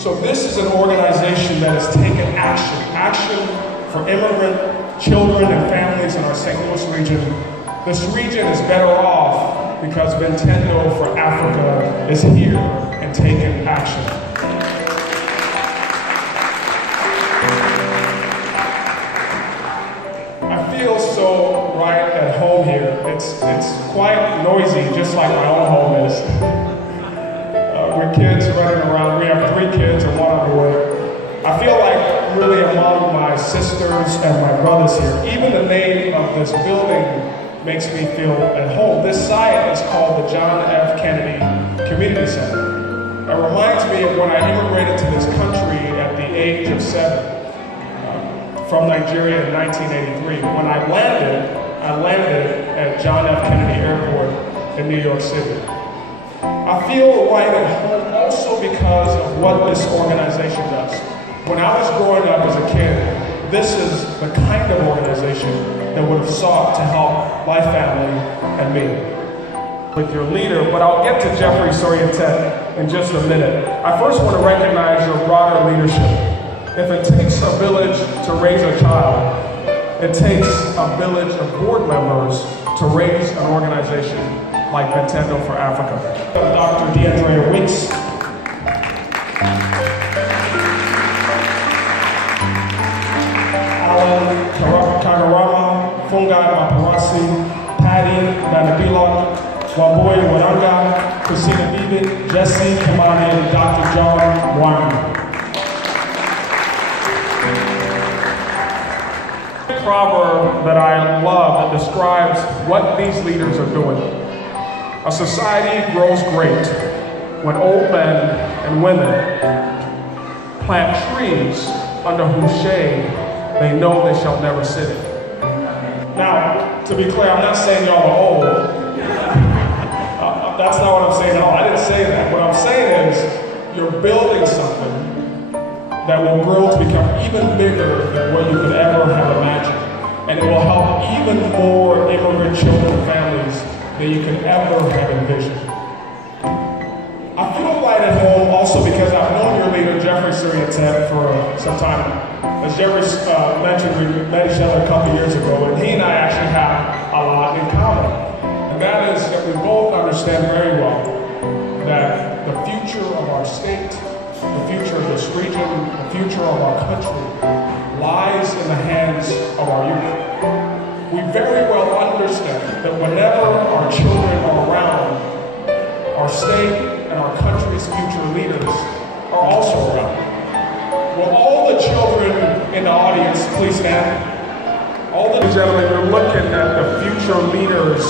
So this is an organization that has taken action for immigrant children and families in our St. Louis region. This region is better off because Nintendo for Africa is here and taking action. I feel so right at home here. It's quite noisy, just like my own home is. With kids running around. We have 3 kids and 1 boy. I feel like I'm really among my sisters and my brothers here. Even the name of this building makes me feel at home. This site is called the John F. Kennedy Community Center. It reminds me of when I immigrated to this country at the age of 7 from Nigeria in 1983. When I landed at John F. Kennedy Airport in New York City. I feel right at home also because of what this organization does. When I was growing up as a kid, this is the kind of organization that would have sought to help my family and me. With your leader, but I'll get to Jeffrey Sorietet in just a minute. I first want to recognize your broader leadership. If it takes a village to raise a child, it takes a village of board members to raise an organization like Nintendo for Africa. Dr. DeAndrea Weeks. Alan Kagarama, Fungai Maparasi, Patty Vanabila, Wamboy Waranga, Christina Bibi, Jesse Kamani, and Dr. John Wyman. A proverb that I love that describes what these leaders are doing. A society grows great when old men and women plant trees under whose shade they know they shall never sit. Now, to be clear, I'm not saying y'all are old. That's not what I'm saying at all. I didn't say that. What I'm saying is you're building something that will grow to become even bigger than what you could ever have imagined. And it will help even more immigrant children and families than you could ever have envisioned. I feel right at home also because I've known your leader, Jeffrey Sorietet, for some time. As Jeffrey mentioned, we met each other a couple years ago, and he and I actually have a lot in common. And that is that we both understand very well that the future of our state, the future of this region, the future of our country lies in the hands of our youth. We very well understand that whenever our children are around, our state and our country's future leaders are also around. Will all the children in the audience please stand? All the gentlemen, we're looking at the future leaders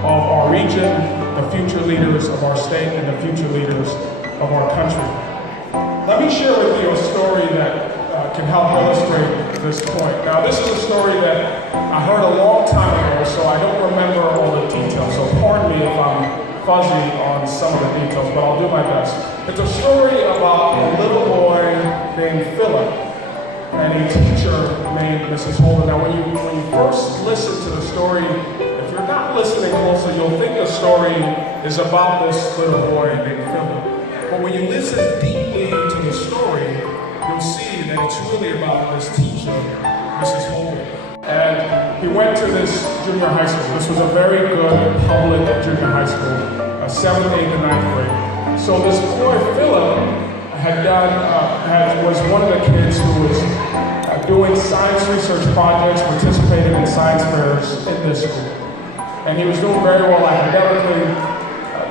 of our region, the future leaders of our state, and the future leaders of our country. Let me share with you a story that can help illustrate this point. Now, this is a story that I heard a long time ago, so I don't remember all the details, so pardon me if I'm fuzzy on some of the details, but I'll do my best. It's a story about a little boy named Philip and a teacher named Mrs. Holden. Now, when you first listen to the story, if you're not listening closely, you'll think the story is about this little boy named Philip. But when you listen deeply to the story, you'll see that it's really about this teacher, Mrs. Holden. And he went to this junior high school. This was a very good public junior high school, 7th, 8th, and 9th grade. So this boy, Philip, was one of the kids who was doing science research projects, participating in science fairs in this school. And he was doing very well academically.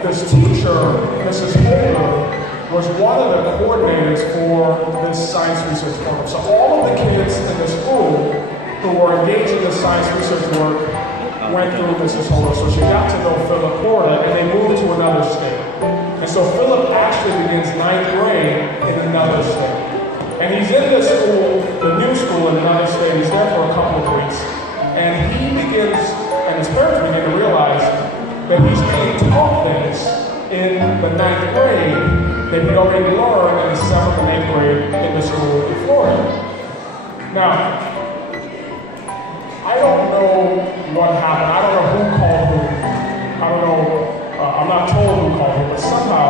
This teacher, Mrs. Holden, was one of the coordinators for this science research program. So all of the kids in the school who were engaged in the science research work went through Mrs. Holden. So she got to know Philip, Florida, and they moved to another state. And so Philip actually begins 9th grade in another state. And he's in this school, the new school in another state. He's there for a couple of weeks. And he begins, and his parents begin to realize that he's being taught things in the 9th grade that he'd already learned in the 7th and 8th grade in the school in Florida. Now, I don't know what happened. I don't know who called who. I don't know, I'm not told who called who, but somehow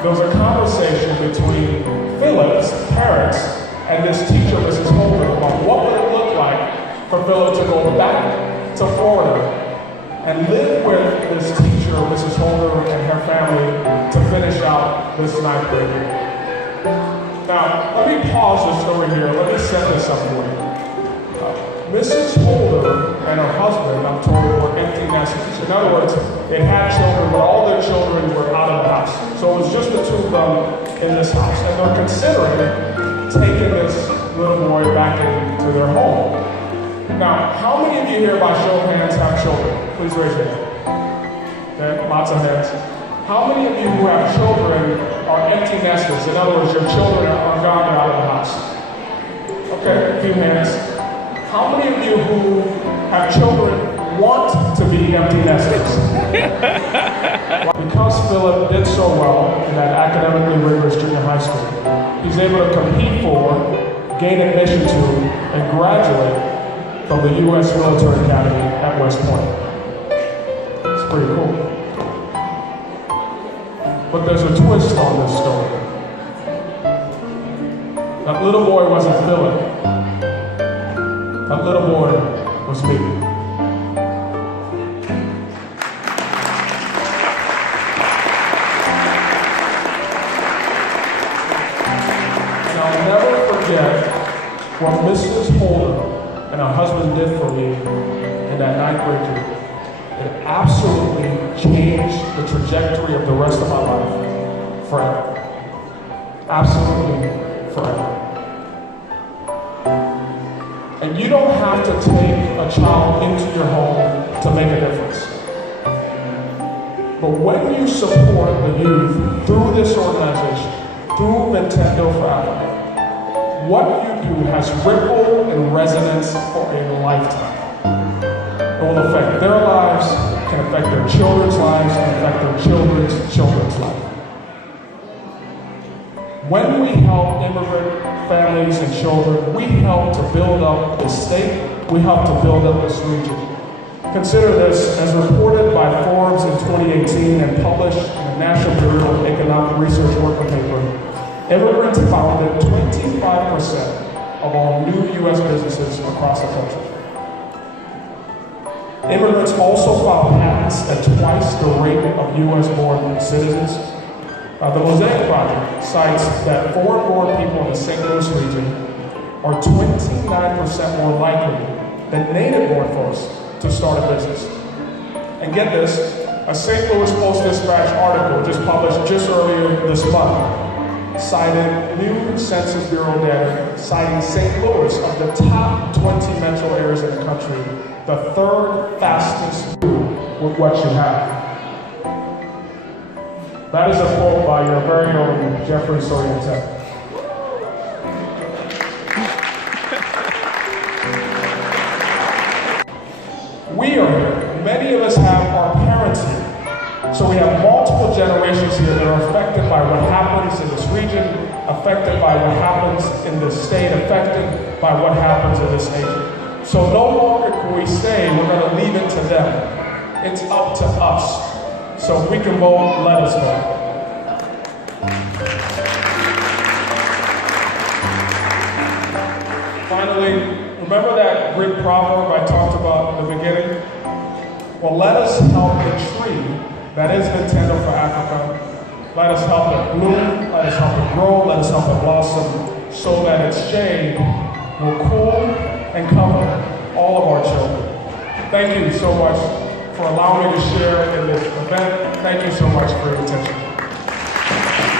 there was a conversation between Philip and this teacher, Mrs. Holder, about what would it look like for Philip to go back to Florida and live with this teacher, Mrs. Holder, and her family to finish out this 9th grade year. Now, let me pause the story here. Let me set this up for you. Mrs. Holder and her husband, I'm told, were empty nesters. In other words, they had children, but all their children were out of the house. So it was just the two of them in this house. And they're considering taking this little boy back into their home. Now, how many of you here, by show of hands, have children? Please raise your hand. Okay, lots of hands. How many of you who have children are empty nesters? In other words, your children are gone, they're out of the house. Okay, a few hands. How many of you who have children want to be empty nesters? Because Philip did so well in that academically rigorous junior high school, he's able to compete for, gain admission to, and graduate from the U.S. Military Academy at West Point. It's pretty cool. But there's a twist on this story. That little boy wasn't Philip. That little boy was me. And I'll never forget what Mrs. Holder and her husband did for me in that 9th grade year. It absolutely changed the trajectory of the rest of my life forever. Absolutely forever. And you don't have to take a child into your home to make a difference. But when you support the youth through this organization, through Nintendo for Africa, what you do has ripple and resonance for a lifetime. It will affect their lives, can affect their children's lives, can affect their children's children's life. When we help immigrant families and children, we help to build up this state, we help to build up this region. Consider this, as reported by Forbes in 2018 and published in the National Bureau of Economic Research working paper, immigrants founded 25% of all new U.S. businesses across the country. Immigrants also file patents at twice the rate of U.S.-born citizens. The Mosaic Project cites that foreign-born people in the St. Louis region are 29% more likely than native-born folks to start a business. And get this, a St. Louis Post-Dispatch article just published just earlier this month cited new Census Bureau data citing St. Louis of the top 20 metro areas in the country, the 3rd fastest with what you have. That is a quote by your very own Jeffrey Soriente. We are here. Many of us have our parents here. So we have multiple generations here that are affected by what happens in this region, affected by what happens in this state, affected by what happens in this nation. So no longer can we say we're going to leave it to them. It's up to us. So if we can vote, let us vote. Finally, remember that Greek proverb I talked about in the beginning? Well, let us help the tree that is Nintendo for Africa. Let us help it bloom, let us help it grow, let us help it blossom, so that its shade will cool and cover all of our children. Thank you so much for allowing me to share in this event. Thank you so much for your attention.